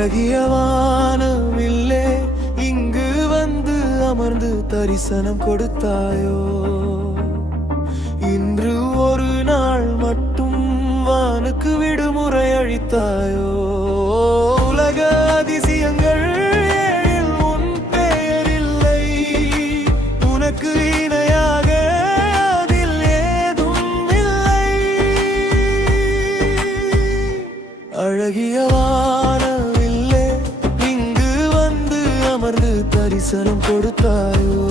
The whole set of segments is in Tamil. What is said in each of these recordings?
அழகிய வானமில்லே இங்கு வந்து அமர்ந்து தரிசனம் கொடுத்தாயோ. இன்று ஒரு நாள் மட்டும் வானுக்கு விடுமுறை அளித்தாயோ. உலக அதிசயங்கள் ஏழில் உன் பெயர் இல்லை. உனக்கு இணையாக அதில் ஏதும் இல்லை. அழகிய வானமில்லே இங்கு வந்து அமர்ந்து தரிசனம் கொடுத்தாயோ.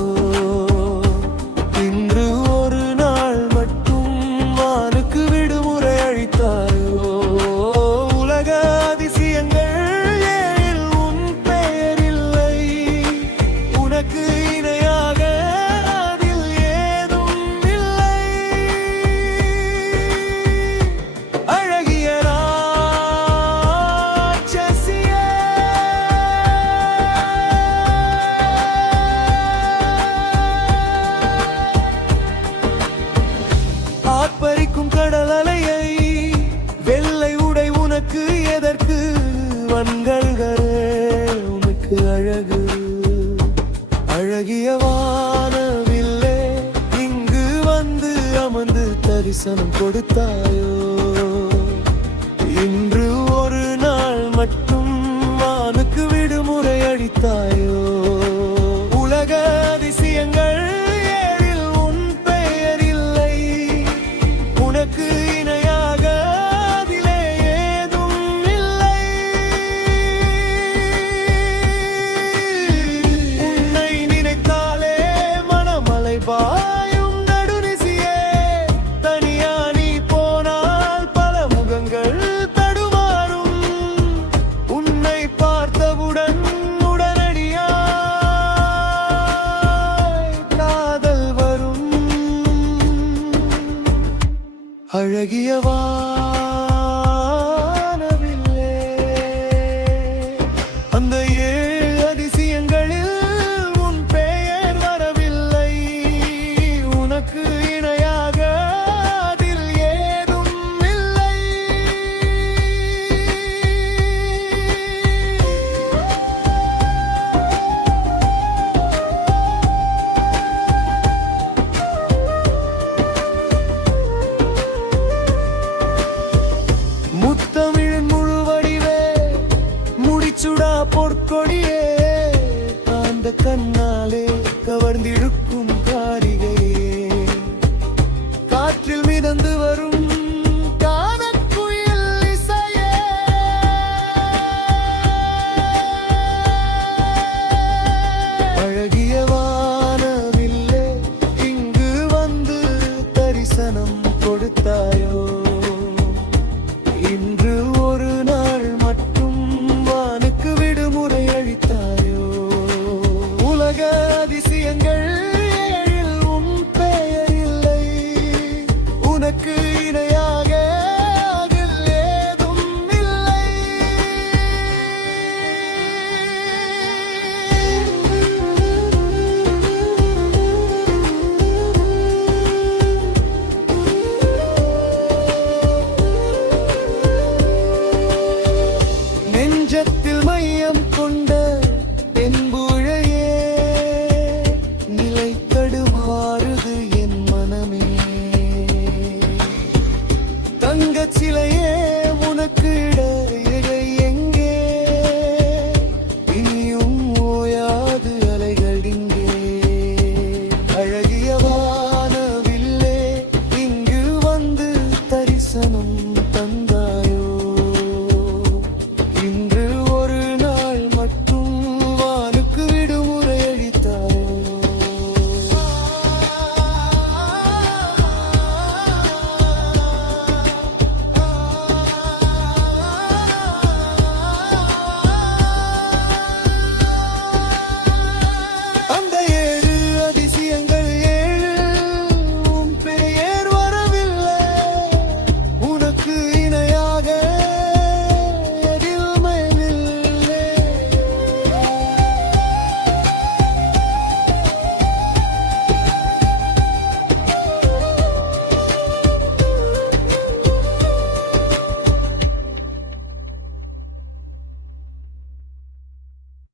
இன்று ஒரு நாள் மட்டும் வானுக்கு விடுமுறை அளித்தாயோ. உலக அதிசயங்கள் ஏழில் உன் பெயர் இல்லை. உனக்கு இணையாக அதில் ஏதும் இல்லை. அழகிய ராட்சசியே, ஆர்ப்பரிக்கும் கடல் அலையை வெள்ளை உடை உனக்கு எதற்கு? வன்கள்களே உனக்கு அழகு. அழகிய வானவில்லே இங்கு வந்து அமர்ந்து தரிசனம் கொடுத்தாயோ. இன்று ஒரு நாள் மட்டும் வானுக்கு விடுமுறை அளித்தாயோ. உலக அதிசயங்கள் ஏழில் உன் பெயர் இல்லை. உனக்கு இணையாக அதிலே ஏதும் இல்லை. உன்னை நினைத்தாலே மனமலை பாயும் நடுநிசியே. தனியா நீ போனால் பல முகங்கள் தடுமாறும். உன்னை பார்த்தவுடன் உடனடியாய் காதல் வரும். அழகிய வானவில்லே அந்த ஏழு அதிசயங்களில் உன் பெயர் வரவில்லை. உனக்கு இணையாக அதில் ஏதும் இல்லை. முத்தமிழின் முழுவடிவே முடிச்சுடா பொற்கொடியே. அந்த கண்ணாலே கவர்ந்திழுக்கும் காரிகையே. காற்றில் மிதந்து வரும்